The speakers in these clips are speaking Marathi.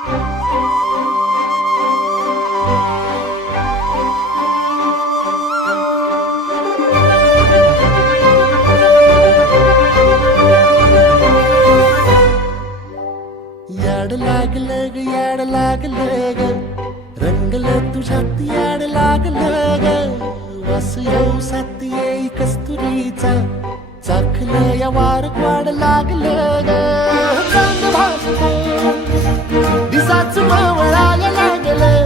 याड लागलं ग याड लागलं ग रंगलं तुझ्यात याड लागलं ग वास येऊ साथ येई कस्तुरीचा चाखलं या वार वाड लागलं ग चांग भासलं दिसाच मावळायला लागलं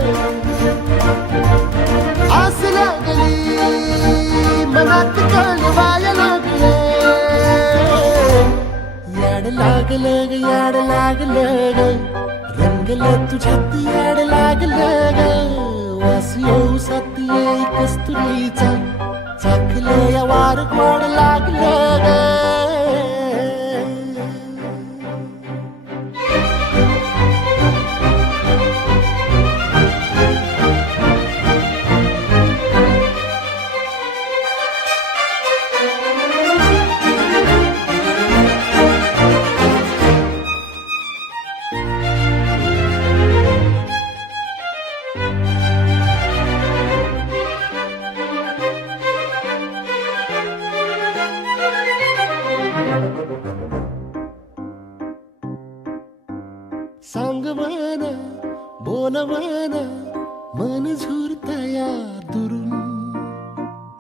आस लागली मनात कळवायला लागलं याड लागलं ग याड लागलं ग रंगलं तुझ्यात याड लागलं ग वास येऊ साथ येई कस्तुरीचा चाखलं या वार वाड लागलं ग सांग म्हणा बोल म्हणा मन झुरतया दुरून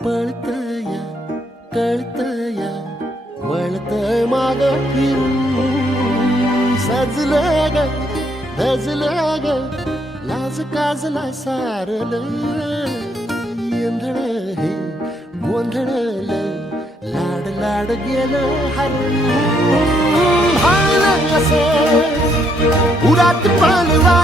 पळतया कळतया वळतय माग फिरून सजलं ग धजलं ग लाज काजला सारलं येंधळ हे गोंधळलं लाड लाड गेलं हरून भाळलं असं उरात पालवा